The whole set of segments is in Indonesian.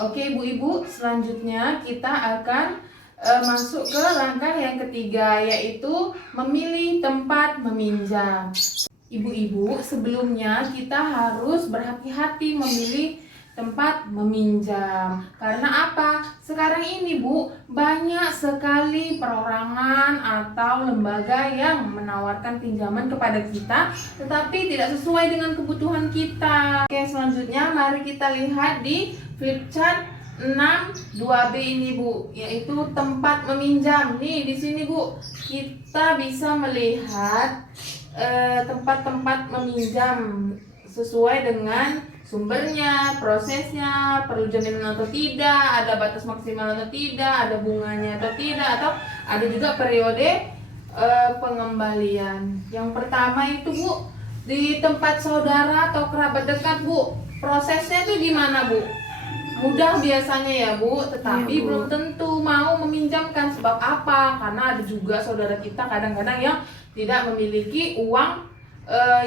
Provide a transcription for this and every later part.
Oke ibu-ibu, selanjutnya kita akan masuk ke langkah yang ketiga, yaitu memilih tempat meminjam. Ibu-ibu, sebelumnya kita harus berhati-hati memilih tempat meminjam. Karena apa? Sekarang ini Bu, banyak sekali perorangan atau lembaga yang menawarkan pinjaman kepada kita, tetapi tidak sesuai dengan kebutuhan kita. Oke, selanjutnya mari kita lihat di flip chart 6 2B ini Bu, yaitu tempat meminjam. Nih di sini Bu, kita bisa melihat tempat-tempat meminjam sesuai dengan sumbernya, prosesnya, perlu jaminan atau tidak, ada batas maksimal atau tidak, ada bunganya atau tidak, atau ada juga periode pengembalian. Yang pertama itu Bu, di tempat saudara atau kerabat dekat Bu, prosesnya itu gimana Bu? Mudah biasanya ya Bu, tetapi Iya, Bu. belum tentu mau meminjamkan. Sebab apa? Karena ada juga saudara kita kadang-kadang yang tidak memiliki uang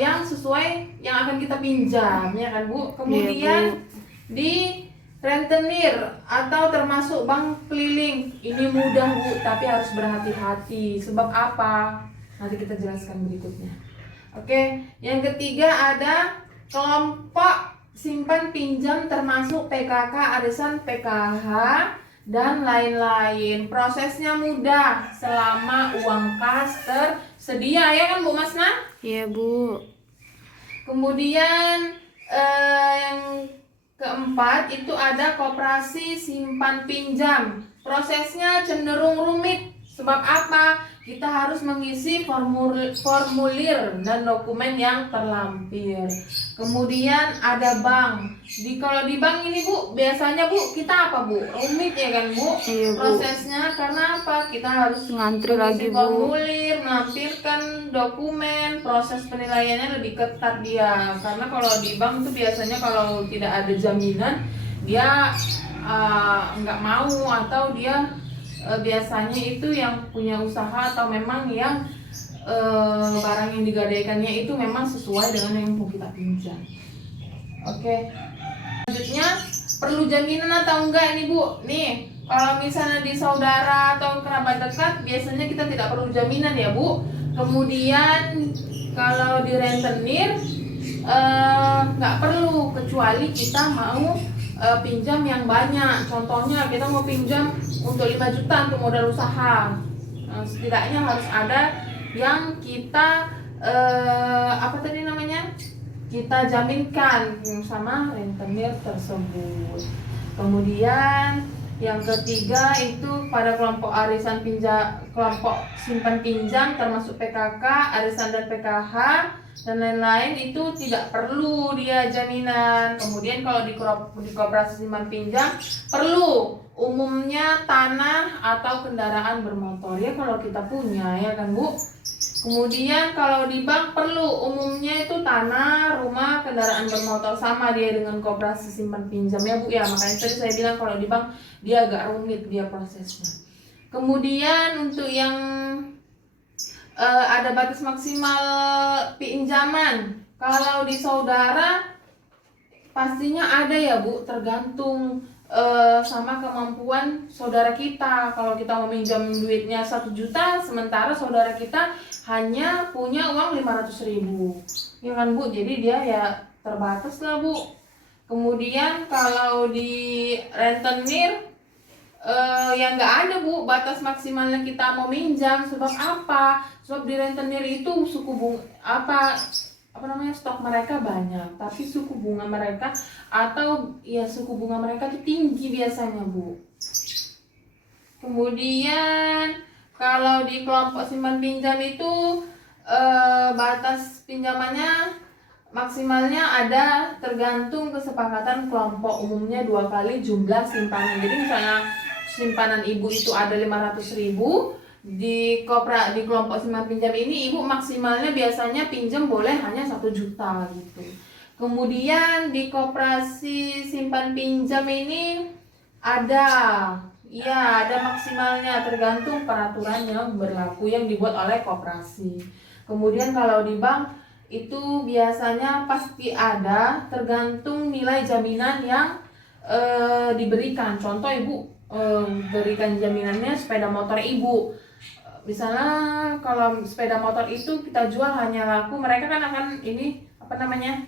yang sesuai yang akan kita pinjam, ya kan Bu? Kemudian Iya, Bu. di rentenir atau termasuk bank keliling, ini mudah Bu, tapi harus berhati-hati. Sebab apa? Nanti kita jelaskan berikutnya. Oke, yang ketiga ada kelompok simpan pinjam termasuk PKK, arisan PKH, dan lain-lain. Prosesnya mudah selama uang kas tersedia, ya kan Bu Masna? Iya, Bu. Kemudian yang keempat itu ada koperasi simpan pinjam. Prosesnya cenderung rumit. Sebab apa? Kita harus mengisi formulir dan dokumen yang terlampir. Kemudian ada bank. Kalau di bank ini Bu, biasanya Bu kita apa Bu? Rumit ya kan Bu? Iya, Bu. Prosesnya karena apa? Kita harus Ngantri mengisi lagi, Bu. formulir, melampirkan dokumen, proses penilaiannya lebih ketat dia. Karena kalau di bank tuh biasanya kalau tidak ada jaminan, dia nggak mau, atau dia biasanya itu yang punya usaha atau memang yang barang yang digadaikannya itu memang sesuai dengan yang mau kita pinjam. Oke. Selanjutnya perlu jaminan atau enggak ini Bu? Nih, kalau misalnya di saudara atau kerabat dekat biasanya kita tidak perlu jaminan ya Bu. Kemudian kalau di rentenir nggak perlu, kecuali kita mau pinjam yang banyak. Contohnya kita mau pinjam untuk 5 juta untuk modal usaha. Setidaknya harus ada yang kita apa tadi namanya? Kita jaminkan sama rentenir tersebut. Kemudian yang ketiga itu pada kelompok arisan kelompok simpan pinjam termasuk PKK, arisan dan PKH dan lain-lain itu tidak perlu dia jaminan. Kemudian kalau di koperasi simpan pinjam perlu umumnya tanah atau kendaraan bermotor ya kalau kita punya, ya kan Bu. Kemudian kalau di bank perlu umumnya itu tanah, rumah, kendaraan bermotor, sama dia dengan koperasi simpan pinjam ya Bu ya. Makanya tadi saya bilang kalau di bank dia agak rumit dia prosesnya. Kemudian untuk yang ada batas maksimal pinjaman. Kalau di saudara pastinya ada ya Bu, tergantung sama kemampuan saudara kita. Kalau kita meminjam duitnya 1 juta, sementara saudara kita hanya punya uang 500.000, ya kan Bu? Jadi dia ya terbatas lah Bu. Kemudian kalau di rentenir yang nggak ada Bu batas maksimalnya kita mau minjam. Sebab apa? Sebab di rentenir itu suku bunga apa namanya, stok mereka banyak, tapi suku bunga mereka atau ya suku bunga mereka itu tinggi biasanya Bu. Kemudian kalau di kelompok simpan pinjam itu batas pinjamannya maksimalnya ada tergantung kesepakatan kelompok, umumnya 2 kali jumlah simpanan. Jadi misalnya simpanan ibu itu ada 500.000, di kelompok simpan pinjam ini ibu maksimalnya biasanya pinjam boleh hanya 1 juta gitu. Kemudian di koperasi simpan pinjam ini ada maksimalnya tergantung peraturan yang berlaku yang dibuat oleh koperasi. Kemudian kalau di bank itu biasanya pasti ada tergantung nilai jaminan yang diberikan. Contoh ibu berikan jaminannya sepeda motor ibu. Misalnya kalau sepeda motor itu kita jual hanya laku, mereka kan akan ini apa namanya,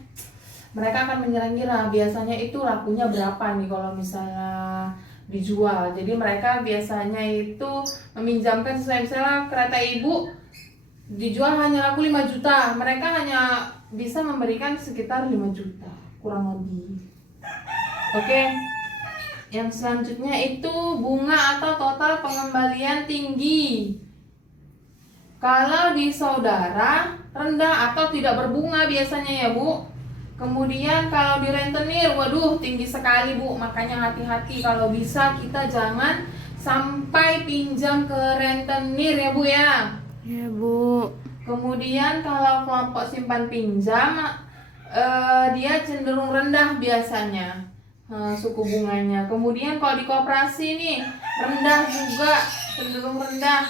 mereka akan mengira-ngira biasanya itu lakunya berapa nih kalau misalnya dijual. Jadi mereka biasanya itu meminjamkan sesuai, misalnya kereta ibu dijual hanya laku 5 juta, mereka hanya bisa memberikan sekitar 5 juta kurang lebih. Oke. Yang selanjutnya itu bunga atau total pengembalian tinggi. Kalau di saudara rendah atau tidak berbunga biasanya ya Bu. Kemudian kalau di rentenir, waduh tinggi sekali Bu. Makanya hati-hati, kalau bisa kita jangan sampai pinjam ke rentenir ya Bu ya. Iya Bu. Kemudian kalau kelompok simpan pinjam, dia cenderung rendah biasanya suku bunganya. Kemudian kalau di koperasi nih rendah juga, cenderung rendah.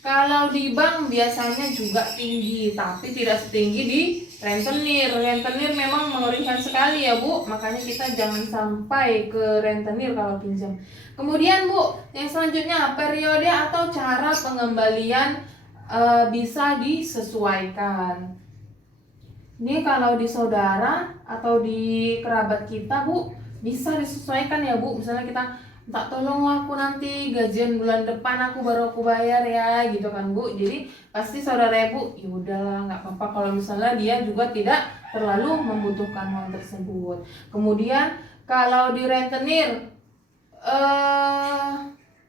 Kalau di bank biasanya juga tinggi, tapi tidak setinggi di rentenir. Rentenir memang mengerikan sekali ya Bu, makanya kita jangan sampai ke rentenir kalau pinjam. Kemudian Bu, yang selanjutnya periode atau cara pengembalian bisa disesuaikan. Ini kalau di saudara atau di kerabat kita Bu, bisa disesuaikan ya Bu. Misalnya kita tak tolong aku nanti gajian bulan depan aku bayar ya gitu kan Bu. Jadi pasti saudara ibu ya udahlah nggak apa-apa kalau misalnya dia juga tidak terlalu membutuhkan hal tersebut. Kemudian kalau di rentenir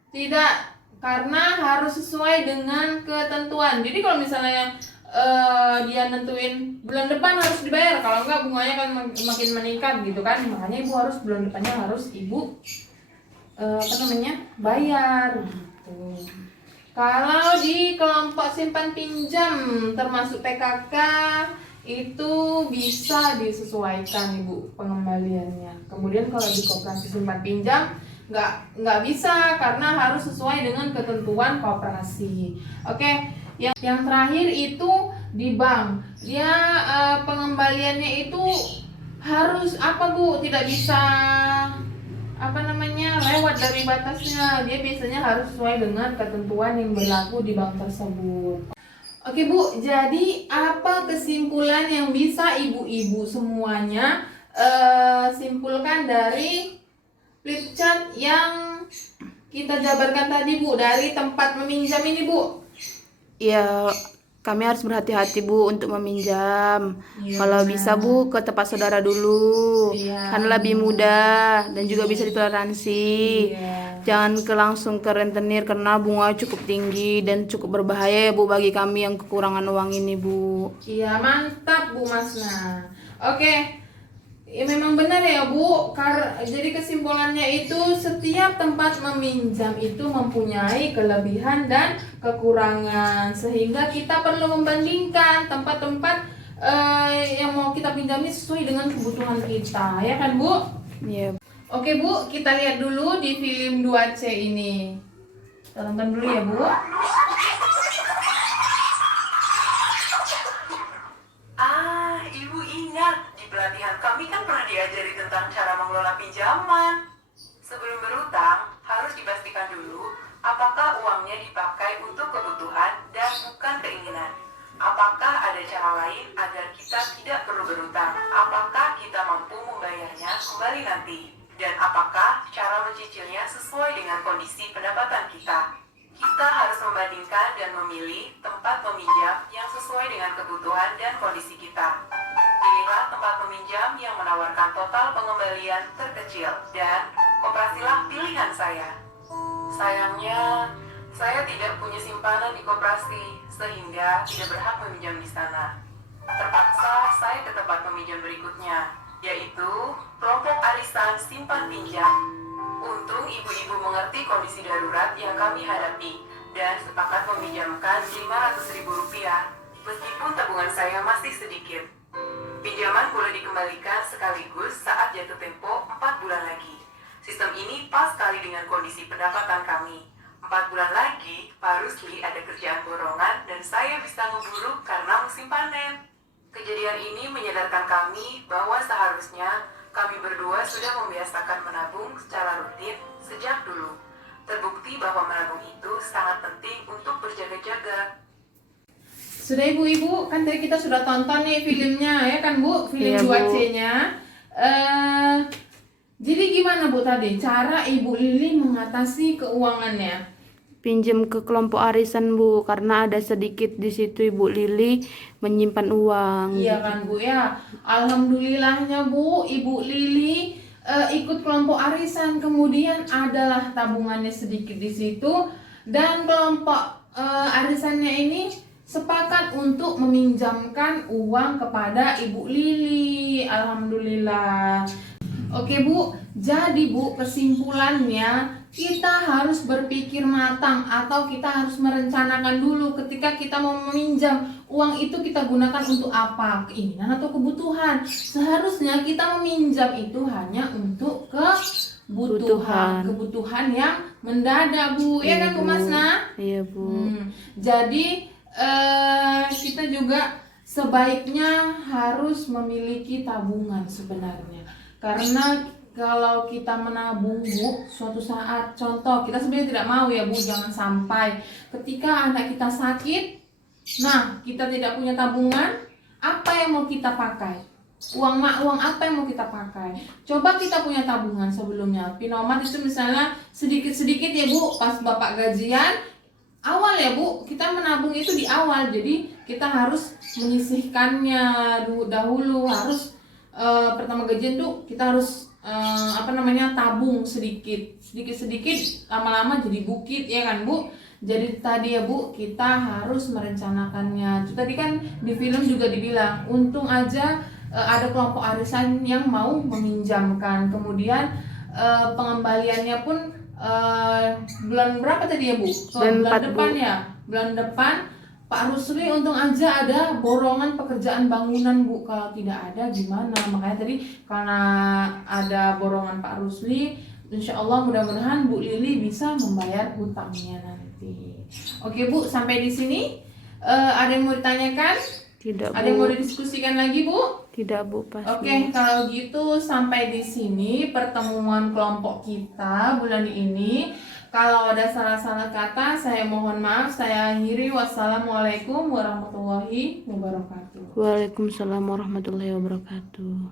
tidak, karena harus sesuai dengan ketentuan. Jadi kalau misalnya dia nentuin bulan depan harus dibayar, kalau enggak bunganya kan makin meningkat gitu kan. Makanya ibu harus bulan depannya harus ibu bayar gitu. Kalau di kelompok simpan pinjam termasuk PKK itu bisa disesuaikan ibu pengembaliannya. Kemudian kalau di koperasi simpan pinjam nggak bisa karena harus sesuai dengan ketentuan koperasi. Oke, yang terakhir itu di bank, dia pengembaliannya itu harus apa Bu, tidak bisa lewat dari batasnya. Dia biasanya harus sesuai dengan ketentuan yang berlaku di bank tersebut. Oke Bu, jadi apa kesimpulan yang bisa ibu-ibu semuanya simpulkan dari flip chart yang kita jabarkan tadi Bu, dari tempat meminjam ini Bu? Ya, kami harus berhati-hati Bu untuk meminjam. Kalau bisa Bu ke tempat saudara dulu, kan lebih mudah dan juga bisa ditoleransi. Jangan langsung ke rentenir karena bunga cukup tinggi dan cukup berbahaya ya Bu bagi kami yang kekurangan uang ini Bu. Iya, mantap Bu Masna. Oke. Ya memang benar ya Bu, jadi kesimpulannya itu setiap tempat meminjam itu mempunyai kelebihan dan kekurangan, sehingga kita perlu membandingkan tempat-tempat yang mau kita pinjami sesuai dengan kebutuhan kita, ya kan Bu? Iya. Oke Bu, kita lihat dulu di film 2C ini. Kita tonton dulu ya Bu. Ibu ingat, di pelatihan kami kan pernah diajari tentang cara mengelola pinjaman. Sebelum berutang, harus dipastikan dulu apakah uangnya dipakai untuk kebutuhan dan bukan keinginan. Apakah ada cara lain agar kita tidak perlu berutang? Apakah kita mampu membayarnya kembali nanti? Dan apakah cara mencicilnya sesuai dengan kondisi pendapatan kita? Kita harus membandingkan dan memilih tempat peminjam yang sesuai dengan kebutuhan dan kondisi kita. Pilihlah tempat peminjam yang menawarkan total pengembalian terkecil dan koperasilah pilihan saya. Sayangnya, saya tidak punya simpanan di koperasi sehingga tidak berhak meminjam di sana. Terpaksa saya ke tempat peminjam berikutnya, yaitu kelompok arisan simpan pinjam. Untung ibu-ibu mengerti kondisi darurat yang kami hadapi dan sepakat meminjamkan Rp500.000 meskipun tabungan saya masih sedikit. Pinjaman boleh dikembalikan sekaligus saat jatuh tempo 4 bulan lagi. Sistem ini pas sekali dengan kondisi pendapatan kami. 4 bulan lagi, Pak Rusli ada kerjaan borongan dan saya bisa ngeburu karena musim panen. Kejadian ini menyadarkan kami bahwa seharusnya Kami berdua sudah membiasakan menabung secara rutin sejak dulu. Terbukti bahwa menabung itu sangat penting untuk berjaga-jaga. Sudah ibu-ibu, kan tadi kita sudah tonton nih filmnya ya kan Bu, film Iya, Bu. 2C-nya. Jadi gimana Bu tadi cara Ibu Lili mengatasi keuangannya? Pinjam ke kelompok arisan Bu, karena ada sedikit di situ Ibu Lili menyimpan uang. Iya kan Bu ya. Alhamdulillahnya Bu, Ibu Lili ikut kelompok arisan, kemudian adalah tabungannya sedikit di situ, dan kelompok arisannya ini sepakat untuk meminjamkan uang kepada Ibu Lili. Alhamdulillah. Oke Bu, jadi Bu kesimpulannya kita harus berpikir matang atau kita harus merencanakan dulu ketika kita mau meminjam uang itu kita gunakan untuk apa, keinginan atau kebutuhan. Seharusnya kita meminjam itu hanya untuk kebutuhan yang mendadak Bu, ya kan Bu Masna? Iya Bu. Jadi kita juga sebaiknya harus memiliki tabungan sebenarnya, karena kalau kita menabung Bu, suatu saat contoh kita sebenarnya tidak mau ya Bu, jangan sampai ketika anak kita sakit, nah kita tidak punya tabungan, apa yang mau kita pakai? Uang apa yang mau kita pakai? Coba kita punya tabungan sebelumnya. Pinomat itu misalnya sedikit-sedikit ya Bu, pas Bapak gajian awal ya Bu, kita menabung itu di awal. Jadi kita harus menyisihkannya dahulu, harus pertama gajian tuh kita harus tabung sedikit lama-lama jadi bukit ya kan Bu. Jadi tadi ya Bu, kita harus merencanakannya. Tadi kan di film juga dibilang, untung aja ada kelompok arisan yang mau meminjamkan, kemudian pengembaliannya pun bulan berapa tadi ya Bu? Bulan 4, depan Bu. ya, bulan depan. Pak Rusli untung aja ada borongan pekerjaan bangunan Bu, kalau tidak ada gimana? Makanya tadi karena ada borongan Pak Rusli, insya Allah mudah-mudahan Bu Lili bisa membayar hutangnya nanti. Oke Bu, sampai di sini ada yang mau ditanyakan? Tidak Bu. Ada yang mau didiskusikan lagi Bu? Tidak Bu, pasti. Oke, kalau gitu sampai di sini pertemuan kelompok kita bulan ini. Kalau ada salah-salah kata, saya mohon maaf. Saya akhiri. Wassalamualaikum warahmatullahi wabarakatuh. Waalaikumsalam warahmatullahi wabarakatuh.